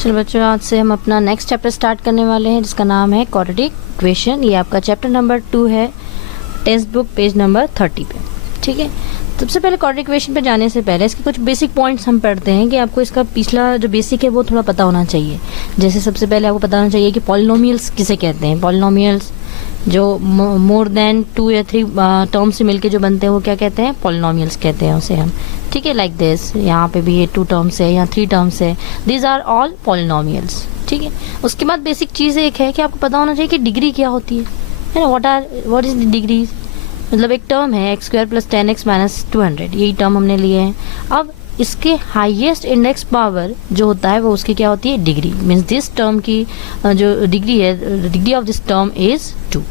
चलो बच्चों, आज से हम अपना नेक्स्ट चैप्टर स्टार्ट करने वाले हैं जिसका नाम है क्वाड्रेटिक इक्वेशन। ये आपका चैप्टर नंबर 2 है, टेक्स्ट बुक पेज नंबर 30 पे। ठीक है, सबसे पहले क्वाड्रेटिक इक्वेशन पे जाने से पहले इसके कुछ बेसिक पॉइंट्स हम पढ़ते हैं कि आपको इसका पिछला जो बेसिक है वो थोड़ा पता होना चाहिए। जैसे सबसे पहले आपको पता होना चाहिए कि पॉलिनोमियल्स किसे कहते हैं। पॉलिनोमियल्स जो मोर देन 2 या 3 टर्म से मिलके जो बनते हैं वो क्या कहते हैं? पॉलिनोमियल्स कहते हैं उसे हम। ठीक है, लाइक दिस, यहाँ पे भी ये 2 टर्म्स है, यहाँ 3 टर्म्स है, दीज आर ऑल पॉलिनोमियल्स। ठीक है, उसके बाद बेसिक चीज़ एक है कि आपको पता होना चाहिए कि डिग्री क्या होती है ना। What is the degree? मतलब एक टर्म है x² + 10x - 200, यही टर्म हमने लिए हैं। अब इसके हाईएस्ट इंडेक्स पावर जो होता है वो उसकी क्या होती है? डिग्री। मीन्स दिस टर्म की जो डिग्री है, degree of this term is 2।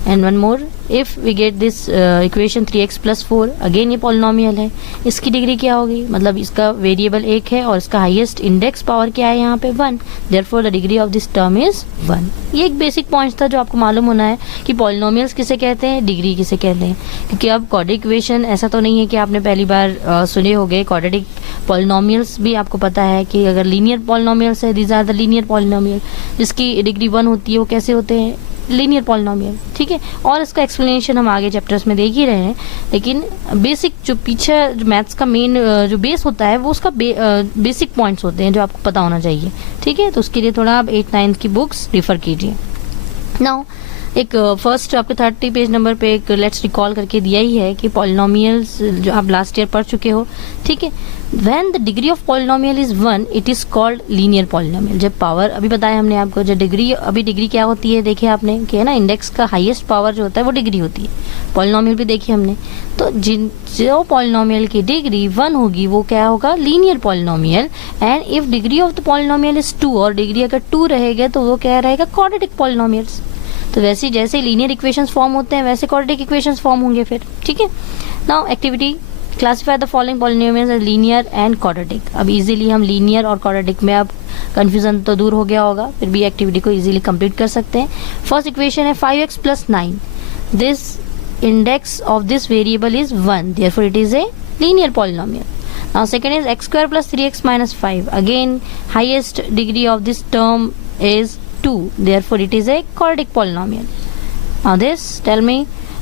And one more, if we get this equation 3x + 4, again ये पॉलिनोमियल है, इसकी डिग्री क्या होगी? मतलब इसका वेरिएबल 1 है और इसका हाईएस्ट इंडेक्स पावर क्या है यहाँ पे? 1। Therefore the degree of this term is 1। ये एक बेसिक पॉइंट था जो आपको मालूम होना है कि पॉलिनोमियल्स किसे कहते हैं, डिग्री किसे कहते हैं। क्योंकि अब क्वाड्रेटिक इक्वेशन ऐसा तो नहीं है कि आपने पहली बार सुने होंगे। क्वाड्रेटिक पॉलिनोमियल्स भी आपको पता है कि अगर लीनियर पॉलिनोमियल्स है, these are the linear polynomial, जिसकी डिग्री 1 होती है, वो कैसे होते हैं? Linear polynomial. ठीक है, और इसका एक्सप्लेनेशन हम आगे चैप्टर्स में देख ही रहे हैं, लेकिन बेसिक जो पीछे जो मैथ्स का मेन जो बेस होता है वो उसका बेसिक पॉइंट्स होते हैं जो आपको पता होना चाहिए। ठीक है, तो उसके लिए थोड़ा आप 8-9 की बुक्स रिफर कीजिए। नाउ एक फर्स्ट आपके 30 पेज नंबर पे एक लेट्स रिकॉल करके दिया ही है कि पॉलिनोमियल्स जो आप लास्ट ईयर पढ़ चुके हो। ठीक है, when the degree of polynomial is 1 it is called linear polynomial. जब पावर अभी बताया हमने आपको, जो डिग्री अभी डिग्री क्या होती है देखिए आपने कि है ना, इंडेक्स का हाईएस्ट पावर जो होता है वो डिग्री होती है। पॉलिनोमियल भी देखिए हमने, तो जो पॉलिनोमियल की डिग्री 1 होगी वो क्या होगा? Linear polynomial. And if degree of the polynomial is 2 और डिग्री अगर 2 रहेगा तो वो क्या रहेगा? Quadratic polynomials. तो वैसे जैसे लीनियर इक्वेशंस फॉर्म होते हैं वैसे क्वाड्रेटिक इक्वेशंस फॉर्म होंगे फिर। ठीक है, now activity, classify the following polynomials as linear and quadratic. अब इजीली हम लीनियर और क्वाड्रेटिक में, अब कंफ्यूजन तो दूर हो गया होगा, फिर भी एक्टिविटी को इजीली कंप्लीट कर सकते हैं। फर्स्ट इक्वेशन है 5x + 9, this index of this variable is 1, therefore it is a linear polynomial. Now second is x² + 3x - 5, again highest degree of this term is 2, therefore it is a quadratic polynomial. Now this, tell me,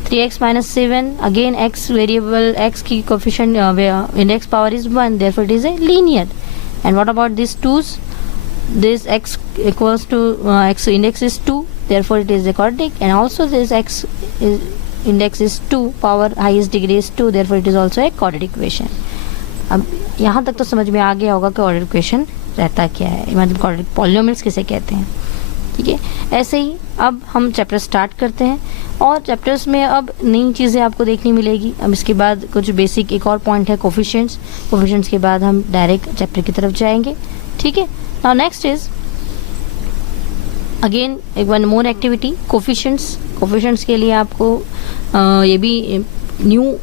3x - 7, again x variable, x की coefficient index power is 1, therefore it is a linear. And what about these 2's? This x equals to x index is 2, therefore it is a quadratic. And also this x index is 2, power highest degree is 2, therefore it is also a quadratic equation. अब यहाँ तक तो समझ में आ गया होगा कि quadratic equation रहता क्या है, मतलब क्वाड्रेटिक पॉलिनोमियल्स किसे कहते हैं। ठीक है, ऐसे ही अब हम चैप्टर स्टार्ट करते हैं और चैप्टर्स में अब नई चीज़ें आपको देखने मिलेगी। अब इसके बाद कुछ बेसिक एक और पॉइंट है कोफिशिएंट्स। कोफिशिएंट्स के बाद हम डायरेक्ट चैप्टर की तरफ जाएंगे। ठीक है, नाउ नेक्स्ट इज अगेन एक वन मोर एक्टिविटी, कोफिशिएंट्स। कोफिशिएंट्स के लिए आपको ये भी न्यू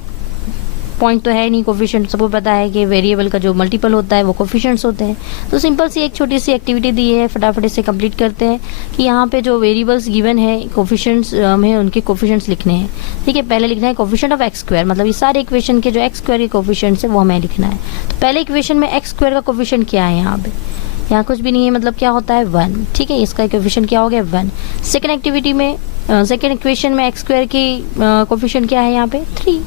पॉइंट तो है नहीं। कोफिशिएंट सबको पता है कि वेरिएबल का जो मल्टीपल होता है वो कोफिशिएंट्स होते हैं। तो सिंपल सी एक छोटी सी एक्टिविटी दी है, फटाफट से कंप्लीट करते हैं कि यहाँ पे जो वेरिएबल्स गिवन है कोफिशिएंट्स में उनके कोफिशिएंट्स लिखने हैं। ठीक है, पहले लिखना है कोफिशिएंट ऑफ x², मतलब ये सारे इक्वेशन के जो x² के कोफिशिएंट्स है वो हमें लिखना है। तो पहले इक्वेशन में x² का कोफिशिएंट क्या है? यहाँ पे यहाँ कुछ भी नहीं है, मतलब क्या होता है? 1। ठीक है, इसका कोफिशिएंट क्या हो गया? 1। सेकेंड एक्टिविटी में सेकेंड इक्वेशन में x² की कोफिशिएंट क्या है? यहाँ पे 3,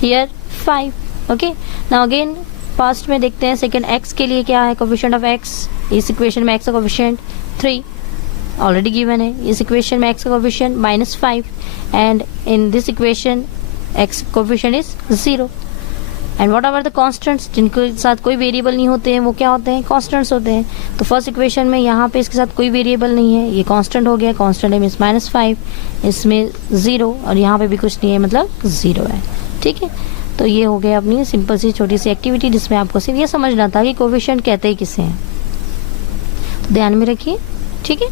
here 5। Okay, now again past में देखते हैं सेकंड x के लिए क्या है कोफिशिएंट ऑफ x। इस इक्वेशन में x का कोफिशिएंट 3 ऑलरेडी गिवन है। इस इक्वेशन में x का coefficient -5 and in this equation x coefficient is 0। And what are the constants, जिनके साथ कोई वेरिएबल नहीं होते हैं वो क्या होते हैं? कांस्टेंट्स होते हैं। तो फर्स्ट इक्वेशन में यहाँ पे इसके साथ कोई वेरिएबल नहीं है, ये कांस्टेंट हो गया। कांस्टेंट है मीन्स -5, इसमें 0 और यहाँ पे भी कुछ नहीं है, मतलब 0 है। ठीक है, तो ये हो गया अपनी सिंपल सी छोटी सी एक्टिविटी जिसमें आपको सिर्फ ये समझना था कि कोफिशिएंट कहते ही किसे हैं, तो ध्यान में रखिए। ठीक है,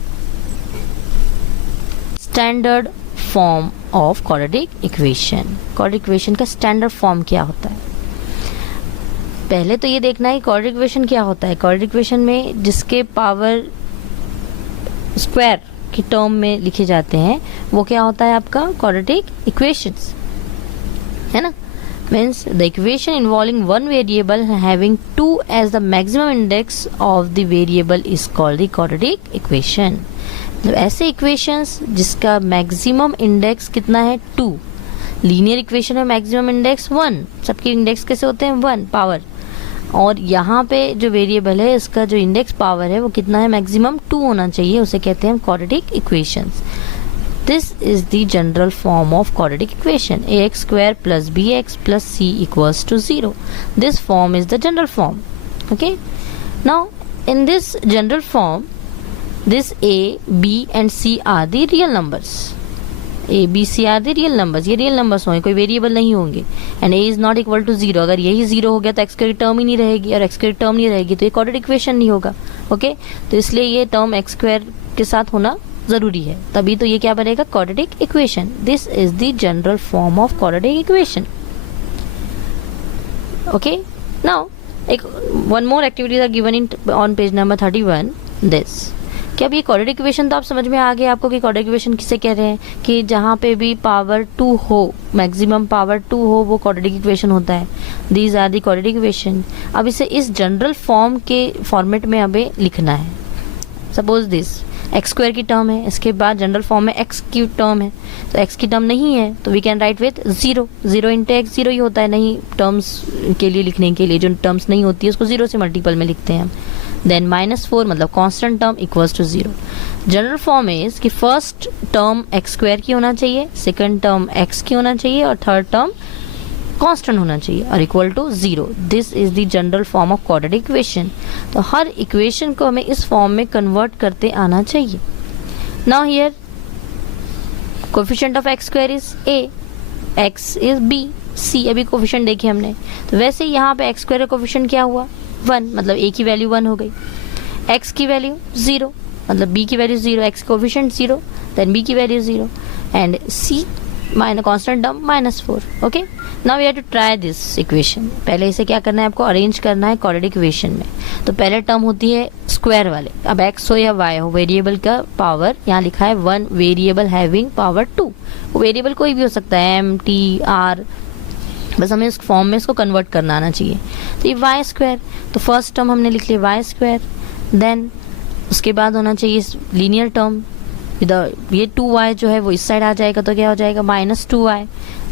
standard form of quadratic equation. Quadratic equation का स्टैंडर्ड फॉर्म क्या होता है? पहले तो ये देखना है क्वाड्रेटिक इक्वेशन क्या होता है। क्वाड्रेटिक इक्वेशन में जिसके पावर स्क्वायर की टर्म में लिखे जाते हैं वो क्या होता है? आपका क्वाड्रेटिक इक्वेशंस, है ना। means the equation involving one variable having 2 as the maximum index of the variable is called the quadratic equation. मतलब ऐसे इक्वेशंस जिसका मैक्सिमम इंडेक्स कितना है 2. लीनियर इक्वेशन में मैक्सिमम इंडेक्स 1, सबके इंडेक्स कैसे होते हैं 1 पावर, और यहाँ पे जो वेरिएबल है इसका जो इंडेक्स पावर है वो कितना है मैक्सिमम 2 होना चाहिए, उसे कहते हैं quadratic equations. This is the general form of quadratic equation. ax square plus bx plus c equals to 0. This form is the general form. Okay. Now, in this general form, this a, b and c are the real numbers. a, b, c are the real numbers. ये real numbers होंगे, कोई variable नहीं होंगे. And a is not equal to 0. अगर यही 0 हो गया तो x की टर्म ही नहीं रहेगी, और x की टर्म नहीं रहेगी तो ये क्वाड्रेटिक इक्वेशन नहीं होगा. ओके, तो इसलिए ये टर्म x स्क्वायर के साथ होना जरूरी है, तभी तो ये क्या बनेगा quadratic equation. This is the general form of quadratic equation. Okay, now एक one more activities are given in on page number 31. This क्या अब ये क्वाड्रेटिक इक्वेशन तो आप समझ में आ गया आपको कि क्वाड्रेटिक इक्वेशन किसे कह रहे हैं, कि जहाँ पे भी पावर 2 हो, मैक्सिमम पावर 2 हो, वो क्वाड्रेटिक इक्वेशन होता है. These are the quadratic equation. अब इसे इस जनरल फॉर्म के फॉर्मेट में अभी लिखना है. सपोज दिस एक्स स्क्वायर की टर्म है, इसके बाद जनरल फॉर्म में एक्स की टर्म है, तो एक्स की टर्म नहीं है तो we can write with 0. 0 into x 0 ही होता है, नहीं टर्म्स के लिए लिखने के लिए जो टर्म्स नहीं होती है उसको 0 से मल्टीपल में लिखते हैं हम. देन -4 मतलब constant term equals to 0. General form is कि फर्स्ट टर्म एक्स स्क्वायर की होना चाहिए, सेकंड टर्म एक्स की होना चाहिए और थर्ड टर्म कांस्टेंट होना चाहिए और equal to 0. This is the general form of quadratic equation. तो हर इक्वेशन को हमें इस फॉर्म में कन्वर्ट करते आना चाहिए. Now here coefficient of x square is a, x is b, c. अभी कोफिशिएंट देखे हमने, तो वैसे यहाँ पे एक्स स्क्वायर का कोफिशिएंट क्या हुआ 1, मतलब a की वैल्यू 1 हो गई, x की वैल्यू 0 मतलब b की value 0, x coefficient 0, then b की value 0 and c minus constant term -4. Okay, now we have to try this equation. पहले इसे क्या करना है आपको अरेंज करना है क्वाड्रेटिक इक्वेशन में. तो पहले टर्म होती है स्क्वायर वाले, अब x हो या y हो, वेरिएबल का पावर यहाँ लिखा है 1, वेरिएबल हैविंग पावर 2. वेरिएबल कोई भी हो सकता है m, t, r, बस हमें इस फॉर्म में इसको कन्वर्ट करना आना चाहिए. तो ये वाई स्क्वायर, तो फर्स्ट टर्म हमने लिख लिया वाई स्क्वायर, देन उसके बाद होना चाहिए लीनियर टर्म, ये 2y जो है वो इस साइड आ जाएगा तो क्या हो जाएगा -2y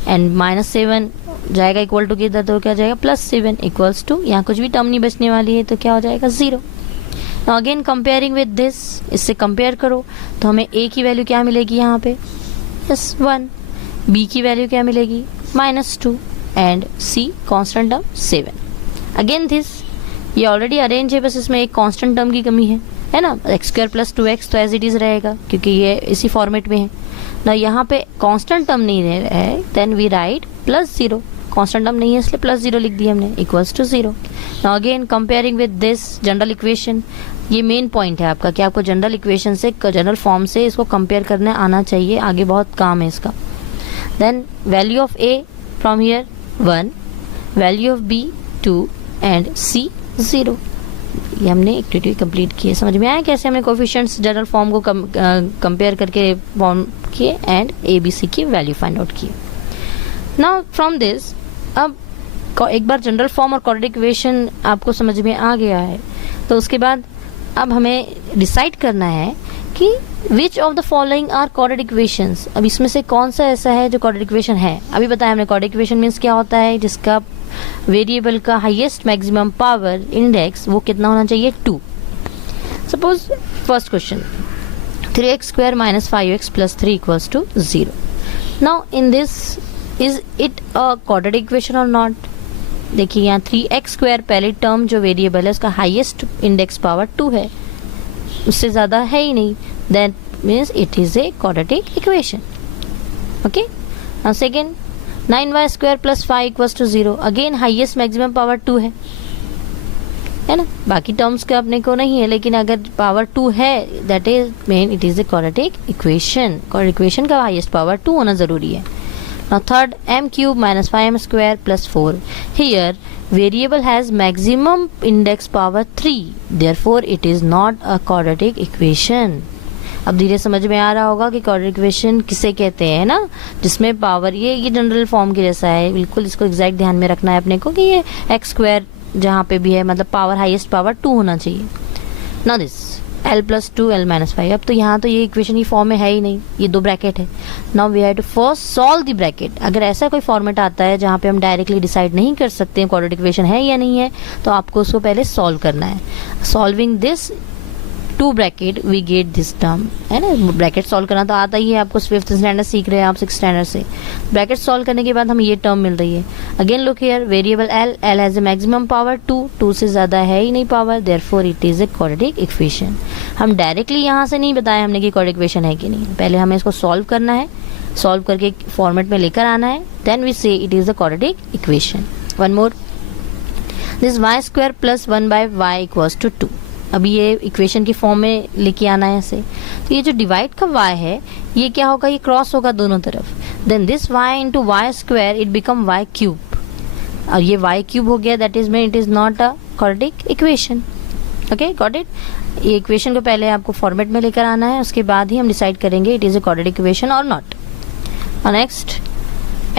एंड -7 जाएगा इक्वल टू किधर, तो क्या जाएगा +7 इक्वल्स टू, यहाँ कुछ भी टर्म नहीं बचने वाली है तो क्या हो जाएगा 0. Now again comparing with this, इससे कंपेयर करो तो हमें a की वैल्यू क्या मिलेगी यहाँ पे 1, b की वैल्यू क्या मिलेगी -2 and c constant term 7. Again this ये ऑलरेडी अरेंज है, बस इसमें एक कांस्टेंट टर्म की कमी है ना, एक्स स्क्वायर प्लस 2x तो एज इट इज रहेगा क्योंकि ये इसी फॉर्मेट में है ना. यहाँ पे कांस्टेंट टर्म नहीं है, then we write +0. Constant term नहीं है इसलिए +0 लिख दिया हमने equals to 0. Now again comparing with this general equation, ये मेन पॉइंट है आपका कि आपको जनरल इक्वेशन से, जनरल फॉर्म से इसको कंपेयर करने आना चाहिए, आगे बहुत काम है इसका. Then value of a from here 1, value of b 2 and c 0. ये हमने एक्टिविटी कंप्लीट की है. समझ में आया कैसे हमने कोफिशिएंट्स जनरल फॉर्म को कंपेयर करके फॉर्म किए एंड ए बी सी की वैल्यू फाइंड आउट किए. नाउ फ्रॉम दिस, अब एक बार जनरल फॉर्म और क्वाड्रेटिक इक्वेशन आपको समझ में आ गया है, तो उसके बाद अब हमें डिसाइड करना है कि which of the following are quadratic equations. अब इसमें से कौन सा ऐसा है जो क्वाड्रेटिक इक्वेशन है. अभी बताया हमने क्वाड्रेटिक इक्वेशन मीन्स क्या होता है, जिसका वेरिएबल का हाईएस्ट मैक्सिमम पावर इंडेक्स वो कितना होना चाहिए 2. Suppose first question 3x square -5x + 3 equals to 0. Now in this is it a quadratic equation और नॉट. देखिए यहाँ 3x स्क्वायर पहली टर्म जो वेरिएबल है उसका हाईएस्ट इंडेक्स पावर 2 है, उससे ज़्यादा है ही नहीं, that means it is a quadratic equation. Okay, now second 9y square plus 5 equals to 0. Again highest maximum power 2 है ना, बाकी टर्म्स का अपने को नहीं है, लेकिन अगर पावर 2 है that is mean it is a quadratic equation. Quadratic equation का हाईएस्ट पावर 2 होना जरूरी है. Now third m³ - 5m square + 4. Here variable has maximum index power 3, therefore it is not a quadratic equation. अब धीरे समझ में आ रहा होगा कि क्वाड्रेटिक इक्वेशन किसे कहते हैं ना, जिसमें पावर ये जनरल फॉर्म के जैसा है बिल्कुल। इसको एग्जैक्ट ध्यान में रखना है अपने को कि ये एक्स स्क्वायर जहाँ पे भी है मतलब पावर हाईएस्ट पावर 2 होना चाहिए। Now this l + 2 l - 5। अब तो यहाँ तो ये इक्वेशन की फॉर्म में है ही नहीं, ये 2 ब्रैकेट है। Now we have to first solve the bracket. अगर ऐसा कोई फॉर्मेट आता है जहाँ पे हम डायरेक्टली डिसाइड नहीं कर सकते हैं क्वाड्रेटिक इक्वेशन है या नहीं है, तो आपको उसको पहले सॉल्व करना है। Solving this 2 bracket we get this term, है ना। ब्रैकेट सॉल्व करना तो आता ही है आपको, 5th स्टैंडर्ड सीख रहे हैं आप 6th स्टैंडर्ड से। ब्रैकेट सॉल्व करने के बाद हमें ये टर्म मिल रही है। Again look here, variable l has a maximum power 2 से ज़्यादा है ही नहीं power, therefore it is a quadratic equation. हम डायरेक्टली यहाँ से नहीं बताया हमने कि क्वाड्रेटिक इक्वेशन है कि नहीं, पहले हमें इसको सॉल्व करना है, सॉल्व करके फॉर्मेट में लेकर आना है, देन वी से it is a quadratic equation. One more, this y² + 1/y = 2। अभी ये इक्वेशन की फॉर्म में लेके आना है ऐसे। तो ये जो डिवाइड का y है ये क्या होगा, ये क्रॉस होगा दोनों तरफ। Then this y × y² it become y³। और ये y³ हो गया, that is mean it is not a quadratic equation. Okay, got it. ये इक्वेशन को पहले आपको फॉर्मेट में लेकर आना है, उसके बाद ही हम डिसाइड करेंगे it is a quadratic equation और not. Next,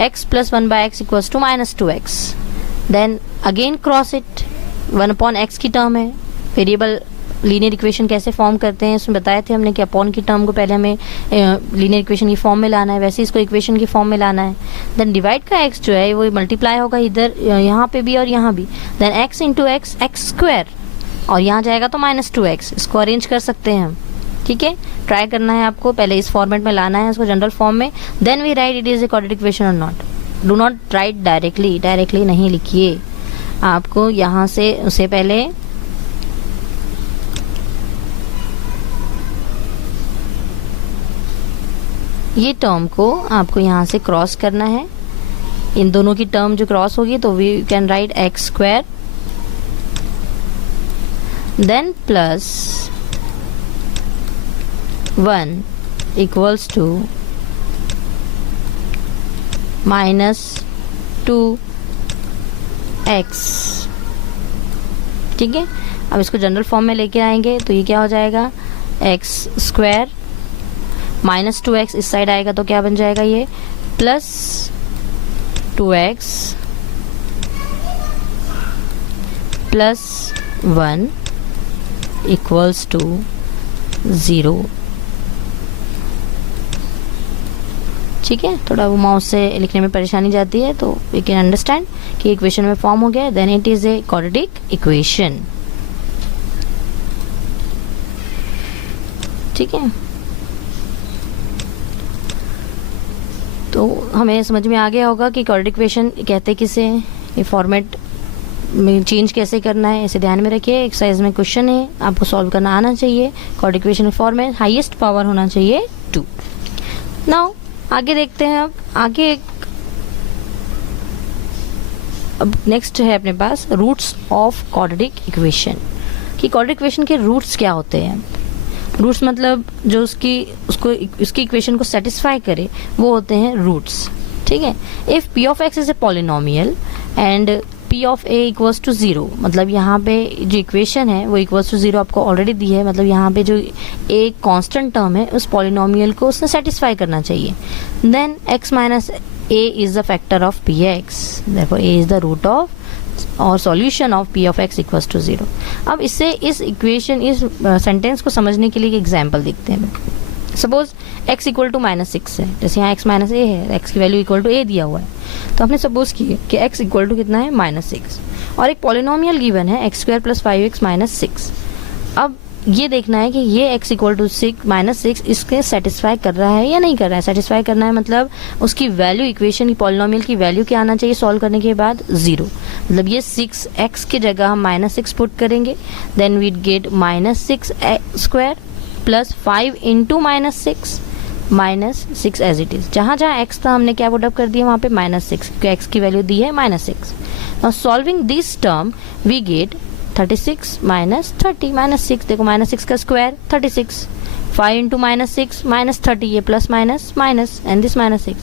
x + 1/x = -2x। Then again cross it, 1/x की टर्म है। वेरिएबल लीनियर इक्वेशन कैसे फॉर्म करते हैं इसमें बताए थे हमने कि अपॉन की टर्म को पहले हमें लीनियर इक्वेशन की फॉर्म में लाना है, वैसे इसको इक्वेशन की फॉर्म में लाना है। देन डिवाइड का x जो है वो मल्टीप्लाई होगा इधर यहाँ पे भी और यहाँ भी। देन x × x x², और यहाँ जाएगा तो -2x। इसको अरेंज कर सकते हैं हम, ठीक है। ट्राई करना है आपको, पहले इस फॉर्मेट में लाना है इसको जनरल फॉर्म में, then we write it is a quadratic equation और not. Do not write directly नहीं लिखिए, आपको यहाँ से उससे पहले ये टर्म को आपको यहाँ से क्रॉस करना है। इन दोनों की टर्म जो क्रॉस होगी तो we can right x² then +1 = -2x, ठीक है। अब इसको जनरल फॉर्म में लेके आएंगे तो ये क्या हो जाएगा, x² -2x इस साइड आएगा तो क्या बन जाएगा, ये +2x + 1 = 0, ठीक है। थोड़ा वो माउस से लिखने में परेशानी जाती है तो वी कैन अंडरस्टैंड कि इक्वेशन में फॉर्म हो गया, then it is a quadratic equation, ठीक है। तो हमें समझ में आ गया होगा कि क्वाड्रेटिक इक्वेशन कहते किसे हैं, ये फॉर्मेट में चेंज कैसे करना है, इसे ध्यान में रखिए। एक्सरसाइज में क्वेश्चन है, आपको सॉल्व करना आना चाहिए। Quadratic equation format highest power होना चाहिए 2। नाउ आगे देखते हैं, अब नेक्स्ट है अपने पास रूट्स ऑफ क्वाड्रेटिक इक्वेशन, कि क्वाड्रेटिक इक्वेशन के रूट्स क्या होते हैं। रूट्स मतलब जो उसकी इक्वेशन को सेटिस्फाई करे वो होते हैं रूट्स, ठीक है। If p of x is a polynomial and p of a equals to 0, मतलब यहाँ पे जो इक्वेशन है वो इक्वल्स टू 0 आपको ऑलरेडी दी है, मतलब यहाँ पे जो एक कांस्टेंट टर्म है उस पॉलिनोमियल को उसने सेटिस्फाई करना चाहिए। Then x - a is the factor of px, therefore a is the root of or solution of p of x equals to 0। अब इससे इस इक्वेशन इस सेंटेंस को समझने के लिए एक एग्जाम्पल देखते हैं। सपोज x = -6 है, जैसे यहाँ x - a है, x की वैल्यू = a दिया हुआ है, तो हमने सपोज किया कि x = कितना है -6, और एक पॉलिनोमियल गिवन है x² + 5x - 6। अब ये देखना है कि ये x = -6 इसके सेटिस्फाई कर रहा है या नहीं कर रहा है। सेटिस्फाई करना है मतलब उसकी वैल्यू, इक्वेशन की पॉलिनोमियल की वैल्यू क्या आना चाहिए सॉल्व करने के बाद, 0। मतलब ये 6x की जगह हम -6 पुट करेंगे, then we get -6² + 5 × -6 as it is. जहाँ जहाँ x था हमने क्या पुट अप कर दिया वहाँ पे -6, क्योंकि x की वैल्यू दी है -6। Now solving this term we get 36 - 30 -6, देखो -6 का स्क्वायर 36, 5 × -6 -30, ये plus minus minus and this -6।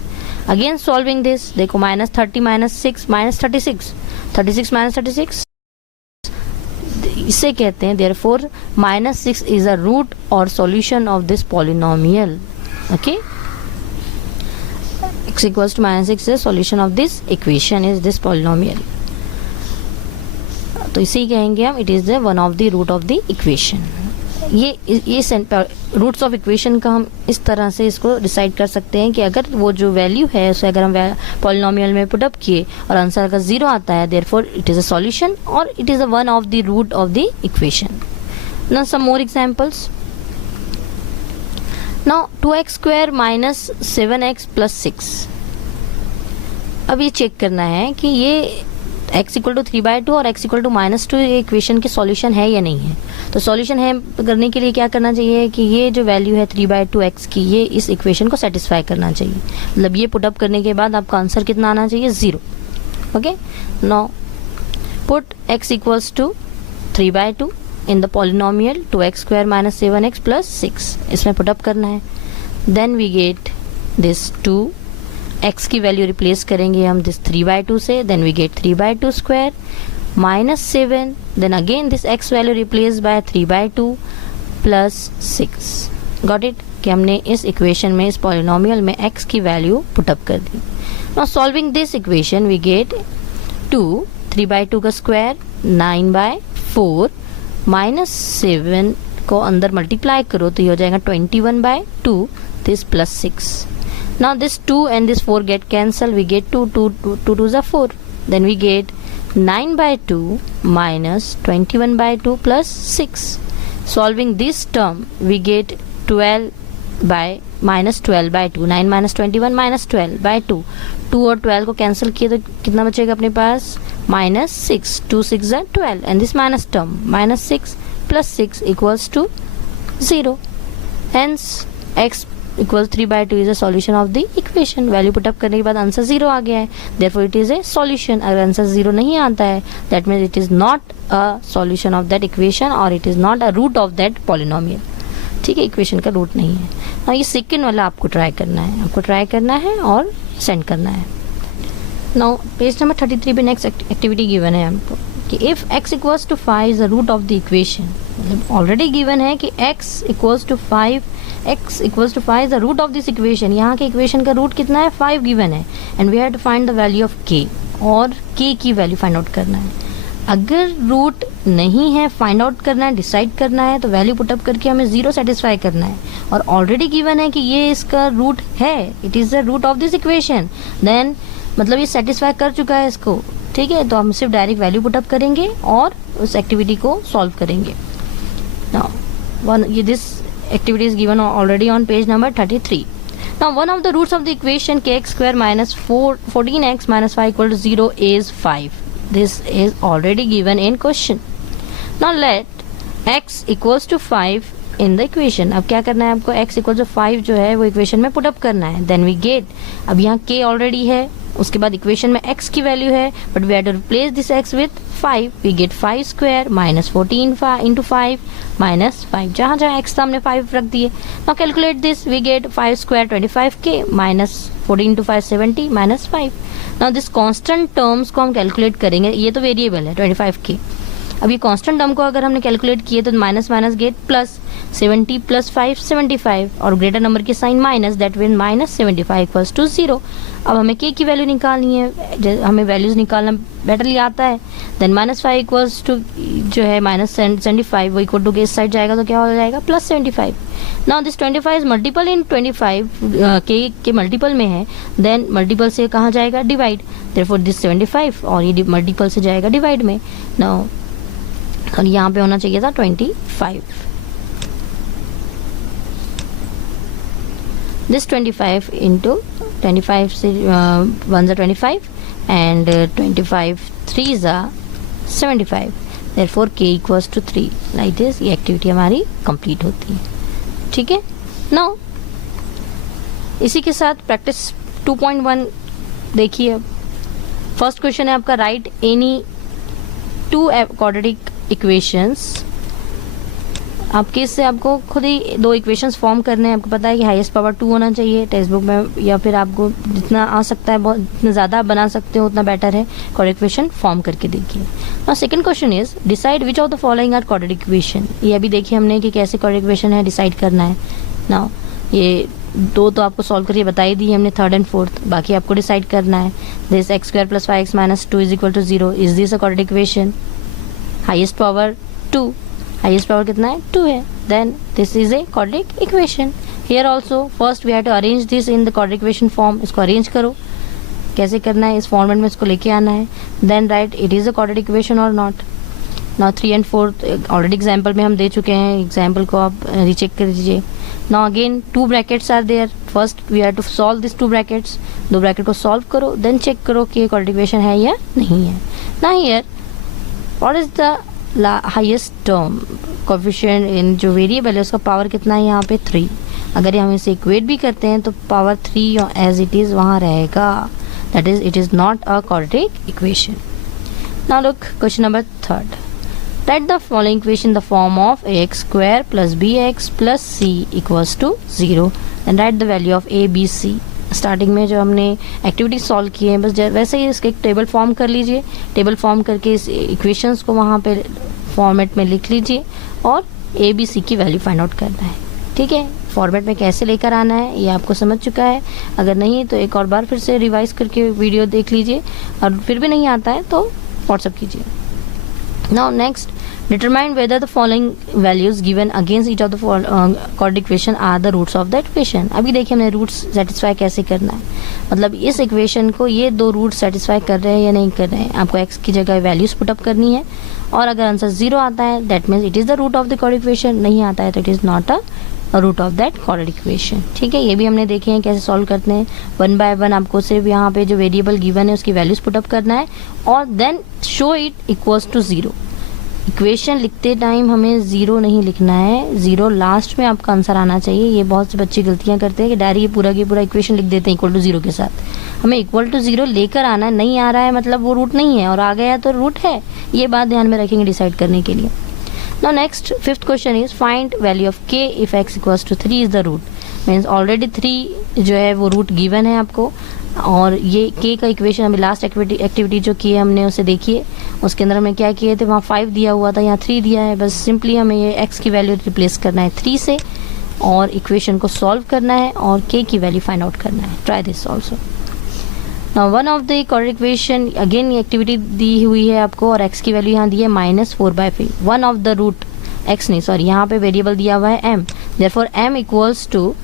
Again solving this, देखो -30 - 6 -36, 36 - 36 इसे कहते हैं देयरफॉर -6 इज अ रूट और solution of this polynomial. Okay, x equals to -6 is a solution of this equation is this polynomial. तो इसे कहेंगे हम it is the one of the root of the equation. ये roots of equation का हम इस तरह से इसको डिसाइड कर सकते हैं कि अगर वो जो वैल्यू है उसे अगर हम पॉलिनोमियल में पुट अप किए और आंसर अगर 0 आता है therefore it is a solution और it is a one of the root of the equation. Now some more examples. Now 2x square minus 7x plus 6. अब ये चेक करना है कि ये x इक्वल टू 3/2 और x इक्वल टू -2 ये equation की सॉल्यूशन है या नहीं है. तो सॉल्यूशन है करने के लिए क्या करना चाहिए कि ये जो वैल्यू है 3/2x की ये इस इक्वेशन को सेटिस्फाई करना चाहिए. मतलब ये पुट अप करने के बाद आपका आंसर कितना आना चाहिए 0. Okay, now put x equals to 3/2 in the polynomial 2x square minus 7x plus 6. इसमें पुट अप करना है. Then we get this 2. x की वैल्यू रिप्लेस करेंगे हम दिस 3/2 से. Then we get 3/2 square minus 7. Then again this x value replace by 3/2 plus 6. Got it कि हमने इस इक्वेशन में इस पॉलिनोमियल में x की वैल्यू पुट अप कर दी. Now solving this equation we get 2. 3/2 का स्क्वायर 9/4 माइनस 7 को अंदर मल्टीप्लाई करो तो ये हो जाएगा 21/2 this plus 6. Now this 2 and this 4 get cancelled. We get 2 2 is 4. Then we get 9/2 minus 21/2 plus 6. Solving this term, we get 12 by minus 12/2. 9 minus 21 minus 12/2. 2 और 12 को कैंसिल किए तो कितना बचेगा अपने पास -6. 2 6 are 12 and this minus term -6 plus 6 equals to 0. Hence x equals 3/2 is a solution of the equation. Value put up करने के बाद आंसर 0 आ गया है. therefore it is a solution. अगर आंसर 0 नहीं आता है that means it is not a solution of that equation or it is not a root of that polynomial. ठीक है, इक्वेशन का रूट नहीं है. और ये सेकेंड वाला आपको ट्राई करना है और सेंड करना है. नाउ पेज नंबर 33 पे नेक्स्ट एक्टिविटी गिवन है हमको कि if x equals to 5 is the root of the equation. मतलब ऑलरेडी गिवन है कि x equals to 5 is the root of this equation. यहाँ के इक्वेशन का रूट कितना है 5 गिवन है and we have to find the value of k और k की वैल्यू फाइंड आउट करना है. अगर रूट नहीं है फाइंड आउट करना है, डिसाइड करना है तो वैल्यू पुटअप करके हमें 0 सेटिस्फाई करना है. और ऑलरेडी गिवन है कि ये इसका रूट है, it is the root of this equation. Then मतलब ये सेटिस्फाई कर चुका है इसको. ठीक है, तो हम सिर्फ डायरेक्ट वैल्यू पुटअप करेंगे और उस एक्टिविटी को सॉल्व करेंगे. This activity is given already on page number 33. Now one of the roots of the equation kx square minus 14x minus 5 equal to 0 is 5. This is already given in question. Now let x equals to 5 in the equation. अब क्या करना है आपको x equals to 5 जो है वो equation में put up करना है. Then we get, अब यहाँ k ऑलरेडी है, उसके बाद इक्वेशन में x की वैल्यू है but we have to replace this x with 5. We get 5 square minus 14 into 5 minus 5. जहाँ जहाँ x था हमने 5 रख दिए. Now calculate this. We get 5 square 25k minus 14 into 5 70 minus 5. Now this constant terms को हम कैलकुलेट करेंगे. ये तो वेरिएबल है 25k. अब ये कांस्टेंट टर्म को अगर हमने कैलकुलेट किए तो minus minus get plus. 70 plus 5 75 और ग्रेटर नंबर के sign minus, that mean minus 75 equals to 0. अब हमें k की वैल्यू निकालनी है, हमें वैल्यूज निकालना बेटरली आता है. देन माइनस 5 इक्वल्स टू जो है माइनस 75 वो इक्वल टू के इस साइड जाएगा तो क्या हो जाएगा plus 75. Now this 25 is multiple in 25 के मल्टीपल में है. देन मल्टीपल से कहाँ जाएगा डिवाइड. देयरफॉर दिस 75 और ये मल्टीपल से जाएगा डिवाइड में. नाउ और यहाँ पे होना चाहिए था 25. दिस 25 इंटू 25 से 1 25 and 25 3 75. Therefore k equals to 3. Like this ये एक्टिविटी हमारी कंप्लीट होती है. ठीक है. नाउ इसी के साथ प्रैक्टिस 2.1 देखिए. फर्स्ट क्वेश्चन है आपका राइट एनी 2 क्वाड्रेटिक इक्वेशंस आपके इससे आपको खुद ही दो इक्वेशंस फॉर्म करने हैं। आपको पता है कि हाईएस्ट पावर 2 होना चाहिए टेक्स्ट बुक में, या फिर आपको जितना आ सकता है बहुत जितना ज़्यादा आप बना सकते हो उतना बेटर है। कॉर्डिक इक्वेशन फॉर्म करके देखिए। Now second question is decide which of the following are quadratic equation. ये अभी देखिए हमने कि कैसे कॉर्डिक इक्वेशन है डिसाइड करना है। नाउ ये दो तो आपको सॉल्व करके बता ही दी हमने, थर्ड एंड फोर्थ, बाकी आपको डिसाइड करना है। This x square plus 5x minus 2 is equal to 0, is this a quadratic equation? Highest power 2, highest power कितना है 2 है, then this is a quadratic equation. Here also first we have to arrange this in the quadratic equation form. इसको arrange करो, कैसे करना है, इस format में इसको लेके आना है, then write it is a quadratic equation और not. Now 3 and 4 already example में हम दे चुके हैं, एग्जाम्पल को आप रीचेक कर दीजिए। Now again 2 brackets are there, first we have to solve this 2 brackets, 2 bracket को सॉल्व करो, देन चेक करो कि ये quadratic इक्वेशन है या नहीं है। ना here what is the highest term coefficient in जो वेरिएबल है उसका पावर कितना है यहाँ पे 3। अगर हम इसे इक्वेट भी करते हैं तो पावर 3 एज इट इज वहाँ रहेगा, that is it is not a quadratic equation. Now look question number 3rd, right the following equation the form of ax square plus bx plus c equals to 0 and write the value of a b c। Starting में जो हमने activity solve की है बस वैसे ही इसके एक table form कर लीजिए, टेबल फॉर्म करके इस इक्वेशंस को वहाँ पे फॉर्मेट में लिख लीजिए और ए बी सी की वैल्यू फाइंड आउट करना है। ठीक है, फॉर्मेट में कैसे लेकर आना है ये आपको समझ चुका है, अगर नहीं तो एक और बार फिर से रिवाइज करके वीडियो देख लीजिए, और फिर भी नहीं आता है तो व्हाट्सअप कीजिए। Now next, determine whether the following values given against each of the quadratic equation are the roots of that equation। अभी देखिए हमने रूट्स सेटिस्फाई कैसे करना है, मतलब इस इक्वेशन को ये 2 रूट्स सेटिस्फाई कर रहे हैं या नहीं कर रहे हैं। आपको x की जगह वैल्यूज पुटअप करनी है, और अगर आंसर 0 आता है that means it is the root of the quadratic equation, नहीं आता है तो it is not a root of that quadratic equation. ठीक है, ये भी हमने देखे हैं कैसे सॉल्व करते हैं। 1 बाय 1 आपको सिर्फ यहाँ पे जो वेरिएबल गिवन है उसकी वैल्यूज पुटअप करना है और then show it equals to 0। Equation लिखते टाइम हमें 0 नहीं लिखना है, 0 लास्ट में आपका आंसर आना चाहिए। ये बहुत से बच्चे गलतियां करते हैं कि डायरेक्ट पूरा की पूरा इक्वेशन लिख देते हैं इक्वल टू 0 के साथ। हमें इक्वल टू 0 लेकर आना है, नहीं आ रहा है मतलब वो रूट नहीं है, और आ गया तो रूट है। ये बात ध्यान में रखेंगे डिसाइड करने के लिए। Now next 5th question is find value of k if x equals to 3 is the root. Means already 3 जो है वो रूट गिवन है आपको, और ये k का इक्वेशन अभी लास्ट एक्टिविटी जो की है हमने उसे देखिए, उसके अंदर हमने क्या किए थे, वहाँ 5 दिया हुआ था, यहाँ 3 दिया है। बस सिंपली हमें ये x की वैल्यू रिप्लेस करना है 3 से, और इक्वेशन को सॉल्व करना है और k की वैल्यू फाइंड आउट करना है। Try this also. Now one of the quadratic equation, again ये एक्टिविटी दी हुई है आपको, और x की वैल्यू यहाँ दी है -4/5। One of the root x नहीं सॉरी, यहाँ पे वेरिएबल दिया हुआ है m, therefore m equals to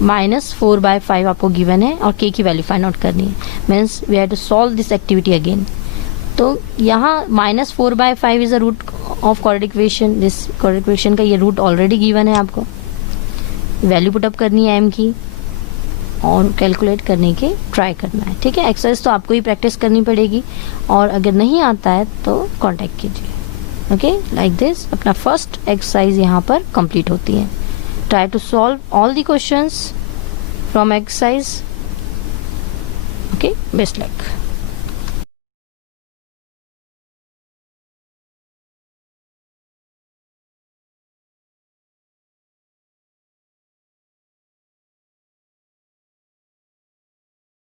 -4/5 आपको गिवन है, और k की वैल्यू फाइंड आउट करनी है। Means we have to solve this activity again. तो यहाँ -4/5 is a root of quadratic equation. This quadratic equation का ये रूट ऑलरेडी गिवन है, आपको वैल्यू पुटअप करनी है m की और कैलकुलेट करने के ट्राई करना है। ठीक है, एक्सरसाइज तो आपको ही प्रैक्टिस करनी पड़ेगी, और अगर नहीं आता है तो कांटेक्ट कीजिए। ओके, लाइक दिस अपना फर्स्ट एक्सरसाइज यहाँ पर कंप्लीट होती है। Try to solve all the questions from exercise. Okay, best luck.